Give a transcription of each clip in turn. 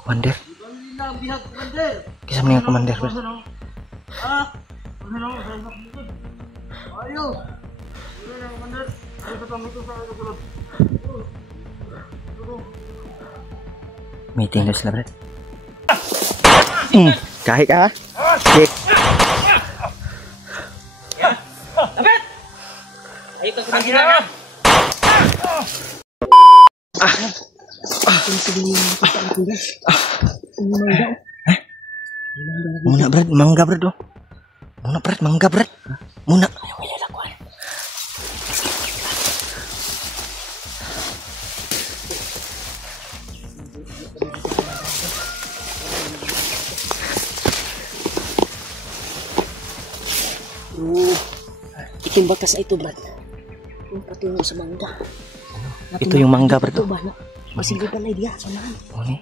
Komander. Kisah mendingan komander, Bro. Ayo. Meeting na sila, Bro. Kahit ka, ha? Okay. Dapat! Ayo ka kumang gila ka! Muna, Brad, mangga, Brad, oh. Muna, Brad, mangga, Brad. Muna. Ayaw, may lalakuan. Itim bakas ito, Brad. Yung patungo sa mangga. Ito yung mangga, Brad. Ito ba, no? Masilipan na dia, samahan. Oh, ni.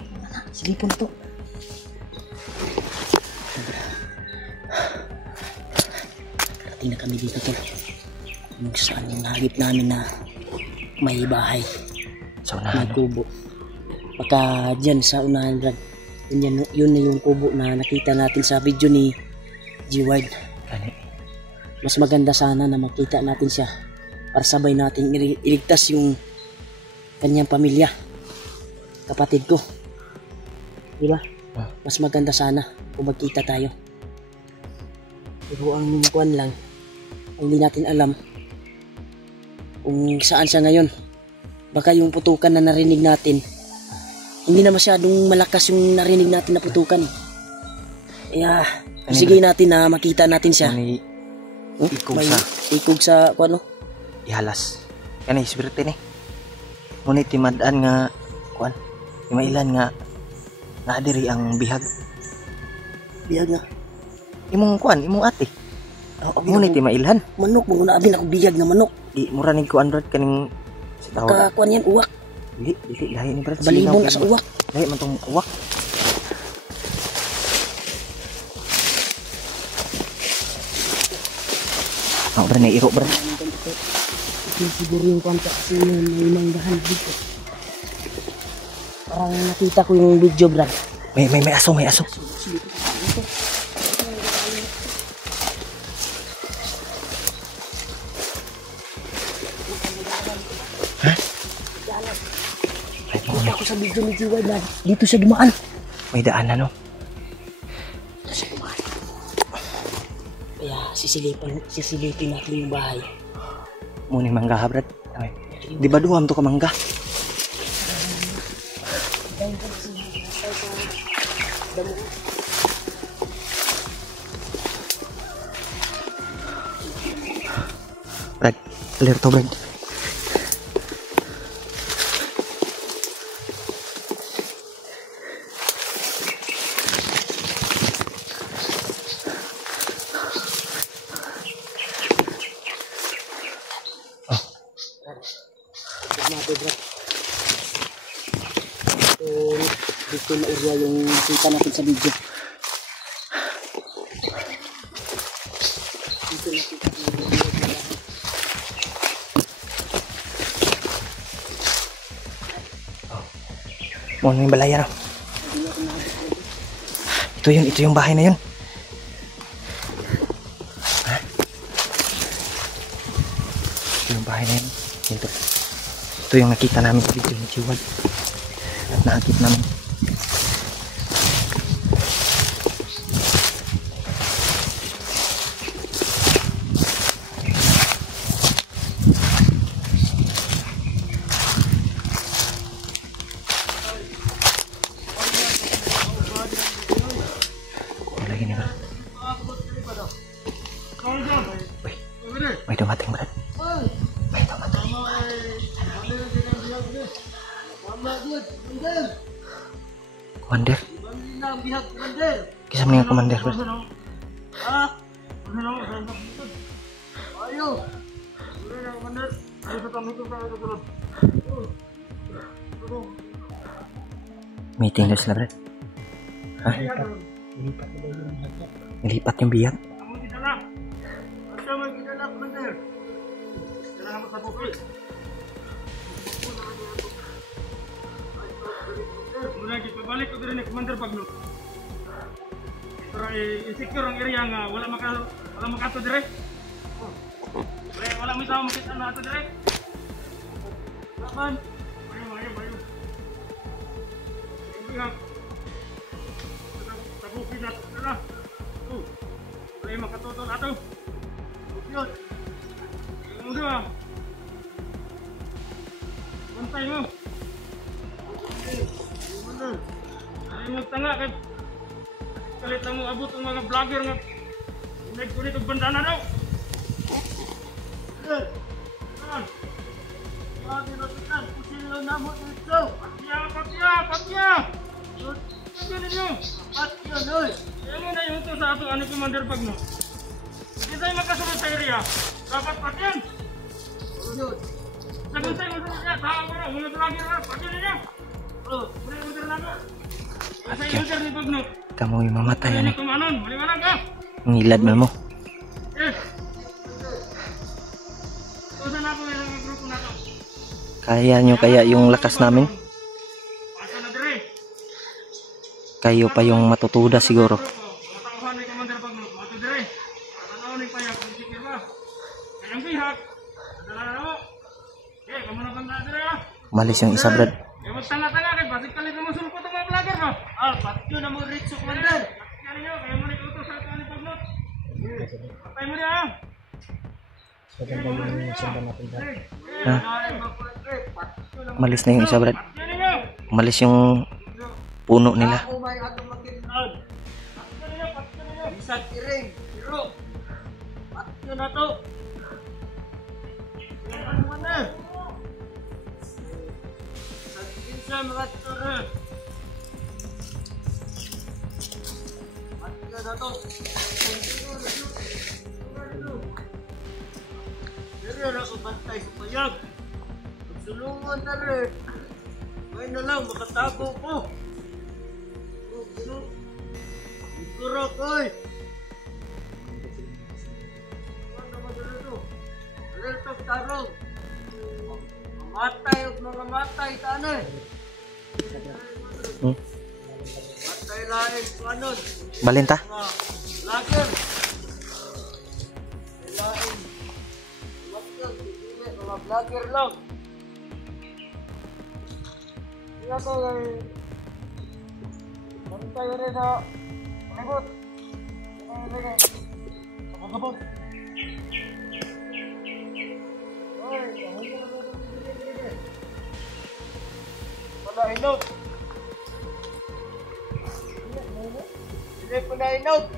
Silipon na to. Karating na kami dito, tol. Kung saan yung nalip namin na may bahay. Sa May unahan. kubo. Baka dyan sa unahan, Brad. Yun na yung kubo na nakita natin sa video ni G-Ward. Gani. Mas maganda sana na makita natin siya para sabay natin iligtas yung kanyang pamilya, kapatid ko, diba? Mas maganda sana kung magkita tayo. Pero ang kuwan lang, hindi natin alam kung saan siya ngayon. Baka yung putukan na narinig natin, hindi na masyadong malakas yung narinig natin na putukan. Kaya sige natin na makita natin siya. Ikog May sa ikog sa ano? ihalas. Kani spirit ni. Ngunit timadaan nga kuan. Imailan nga naadiri ang bihag. Biyag nga. Imong kuan, imong ate. Ngunit imailan. Manok, mga naabin ako biyag na manok. Di mura ning kuan, Brad, kaning sa tawag. Kakuan yan, uwak. Dili lahi ni, Brad. Balibong na sa uwak. Lahi man tong uwak. Oh, Brad, na iro, Brad. Siguro yung kontak kasi may manggahan dito. Parang nakita ko yung video, Brad. May aso, may aso. Ha? Nakita ko sa video ni G-Ward na dito siya dumaan. May daan na, no? Dito siya dumaan. Kaya sisilipin natin yung bahay. Muna mangga, ha, Brad. Ay, di ba duham to ka mangga? Brad, clear to, Brad. Dito na area yung kita natin sa video. Dito nakita ko yung video. Muna yung balaya, no? Ito yung bahay na yun. Ha? Ito yung bahay na yun. Ito yung nakita namin sa video ni G-Ward. At nakakit namin. Lagi nih, Brad. May dumating, Brad. May dumating. Komander. Kisah mendingan komander, Brad. Ayo. Meeting na sila, Brad. Ha? Nilipat yung biyak. Balik ko din ni Commander Pagno. Pero insecure ang area nga wala makato dire. Wala mo tawo makita na ato dire. Laban. Bayo. Ingat. Tabukin nato na. Wala makatuto nato. Yun. Yung dua. Bantay mo. Ay mo tanga kay kalit mo abot ang mga vlogger nga nagkulit og bandana daw. Grabe na tinan, pusil na mo dito. Patya. Sige ninyo. Patya noy. Ano na yung to sa ato ano Commander Pagno? Hindi tayo makasunod sa area. Dapat patyan. Sagun tayo mo sa tao mo na, mga vlogger na, patyan niya. Muli user na ko. Sa user ni Pagno. Kamoy mamatay ani. Maliwanag ka. Ngilad man mo. Yes. Usan ako ng grupo na to. Kaya nyo kaya yung lakas namin? Asa na dire? Kayo pa yung matutuda siguro. Matauhan ni Commander Pagno. Mato dire. Tanaw ni payak kung sikir ba. Kayang bihak. Dala na mo. Kamu na banda dire ah. Malis yung isa, Brad. Yung tanga-tanga kay basig kalit mo sulpot ang mga vlogger ba? Patyo na mo rich Commander. Kaya niyo, kaya mo ni utos sa ato ni Pagno. Patay mo niya ah. Malis na yung isa, Brad. Malis yung puno nila. Isang iring, biro. Patyo na to. Ano man na? Sa mga turo. Patyo na to. Pero na bantay sa payag. Magsulungan na rin. Ngayon na lang, makatago ko. Siguro ko eh. Ano naman na rin ito? Ito tarong. Mamatay o mga matay tanay. Matay lain kanon. Balinta? Lager. Lain. Mga vlogger lang. Kaya ko ay bantay rin na pagabot. Pagabot. Wala inot. Hindi po na inot.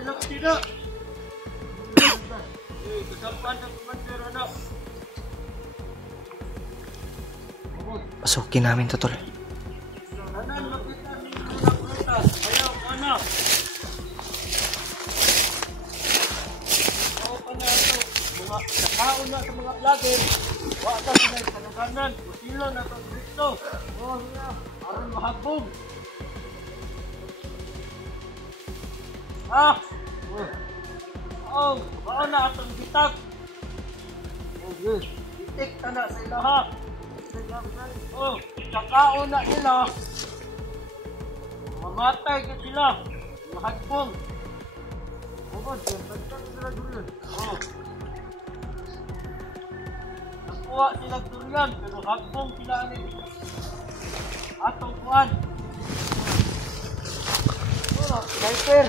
Inot tidak. Kesampan ng Commander anak. Pasukin namin to, tol. Anan makita ni mga prutas. Ayaw ana. O kana to mga tao na sa mga vlogger. Wa ta sila kanuganan. Kusilo na to dito. Oh ya, aron mahagbog. Bao na atong bitag. Oh yes. Itik ta na sa ilaha. Oh, kakao na nila. Mamatay ka sila. Mahagbong. Oh, bantay sila durian. Oh. Nakuha sila durian, pero hagbong sila ni atong kuhan. Oh, sniper.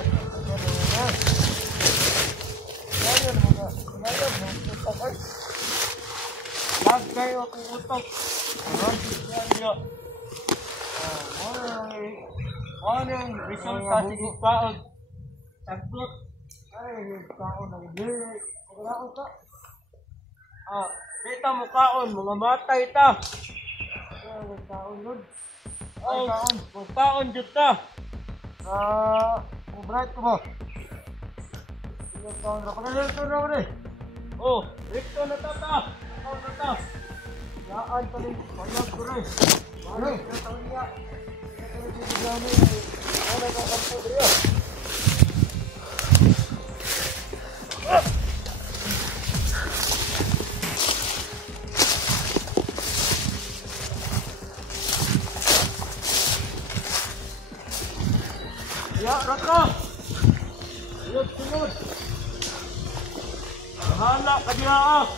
Ngayon mga utok ay. Lagay o kung utok. Yan niya. Ano yung resulta si Gugpaon? Sagbot. Ay, Gugpaon ang hindi. Pagkakaon ka. Dita mo kaon, mga matay ta. Gugpaon nun. Gugpaon dyan ta. Bright ko mo. Pagkakaon na rin. Oh, rito na tata. Ikaw na ta. Yaan pa rin. Paglag ko rin. Ano? Ito niya. Ano ka kampo rin? Ya, Raka. Sunod. Bahala ka diya.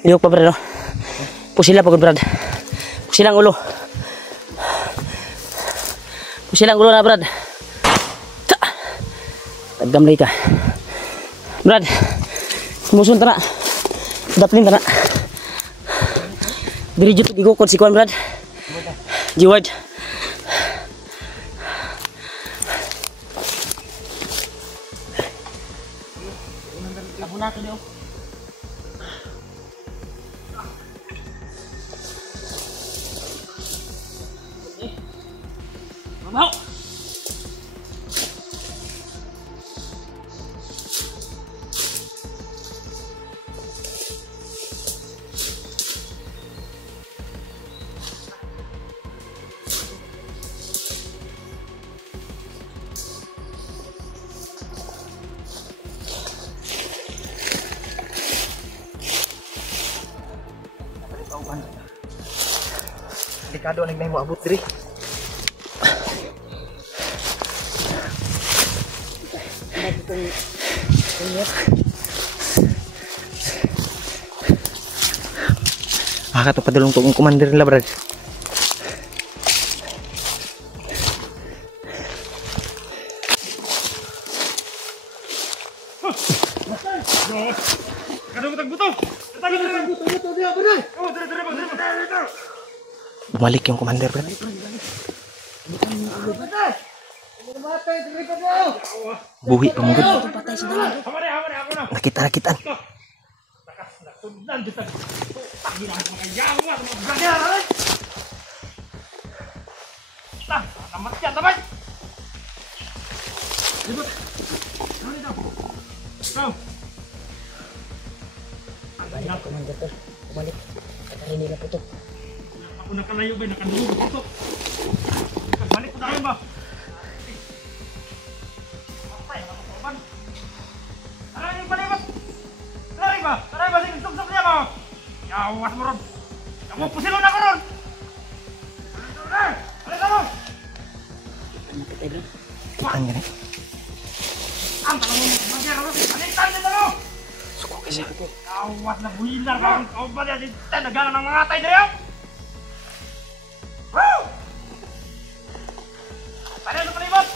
Iyok pa Brad, no? Pusila pagod Brad. Pusilang ulo. Pusilang ulo na Brad. Tagam na ita. Brad, musun ta na. Daplin ta na. Diri jud gigukod si kuan Brad. Jiwad. Abuna ka niyo. Mau. Delikado ning mo abot diri. Kato padulong tong commander nila Brad. Kadang tagbuto. Tagbuto dia Brad. Oh, dire. Bumalik yung commander Brad. Buhi pamugod. Nakita. Sundan kita. Tak bilang mengayawa sama brother. Tah, tamat ya, tamat. Ribut. Mana dah? Kau. Balik Commander Tol. Balik. Kata ini na putok. Aku nak layu ba, nak dulu putok. Balik ko tayo ba? Apa ya, aku korban. Aray ba? Aray ba sing sub niya ba? Yawas mo ron. Kamu pusilo na ko ron. Aray kamu. Nakita Bro. Ang gani. Ang tanong mo, magya ka ron. Anitan din mo. Suko kasi. Yawas na buhilar ka. Kau ba diyan nagana ng mga tay dayo? Woo! Paano na palibot?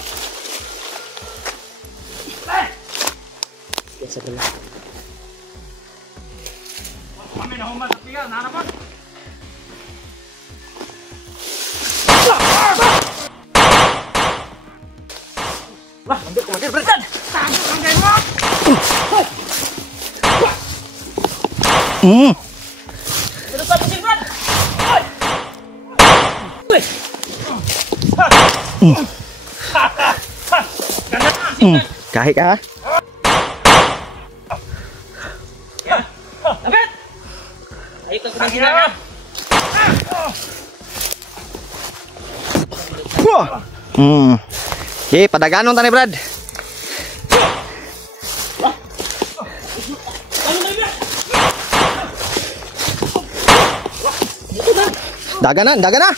Biasa dulu. Kami na human sa tiga, nanaman. Wah, commander Brad. Tago kang gayon mo! Terus apa sih Brad? Kahit ka. Dapat. Ayo ke Commander. Wah. Okay, padaganon tani Brad. Dagan na. Dagan.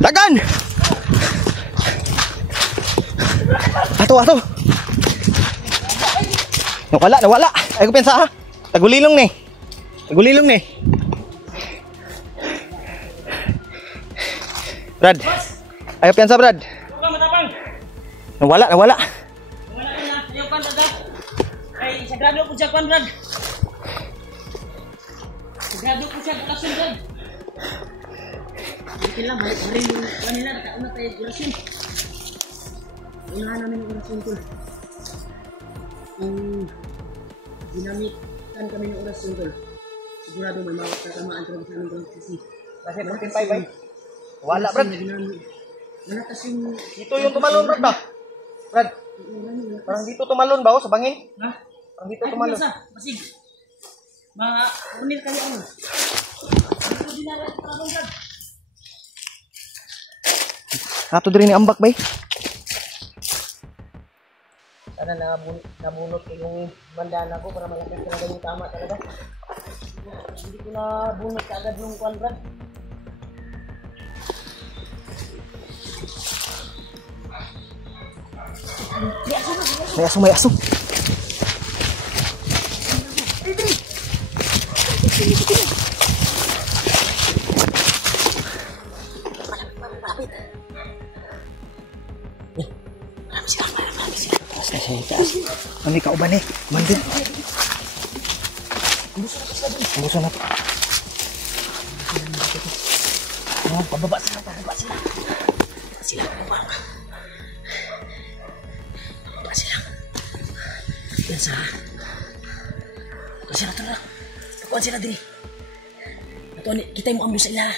Dagan. Ato. Nawala. Ay ko pensa ha. Tagulilong ni. Brad. Ayo pensa Brad. Nawala. Wala na. Ayaw kan daga. Ay sagrado po siya kan Brad. Sagrado po siya bukasin Brad. Hindi lang hari yung kanila nakauna tayo burasin. Unahan namin yung orasin ko. ginamitan kami ng oras yung tol. Sigurado may mga tatamaan talaga sa aming sisi. Kasi 45 ay. Wala, Brad. Malakas yung... Dito yung tumalon, Brad ba? Brad, parang dito tumalon ba, oh, sa bangin? Ha? Parang dito tumalon. Masig. Mga unil kayo ano. Ito dinarat pa lang Brad. Ato diri ni ambak bay. Sana nabunot ko yung bandana ko para malapit talaga yung tama talaga. Hindi ko na bunot agad yung kwan Brad. May aso. Kami kauban eh. Mandun. Buso na. Oh, pababa sila. Pababa sila. Yan sa... Ito sila. Tukuan sila din. Ito, kita mo ambil sa ila.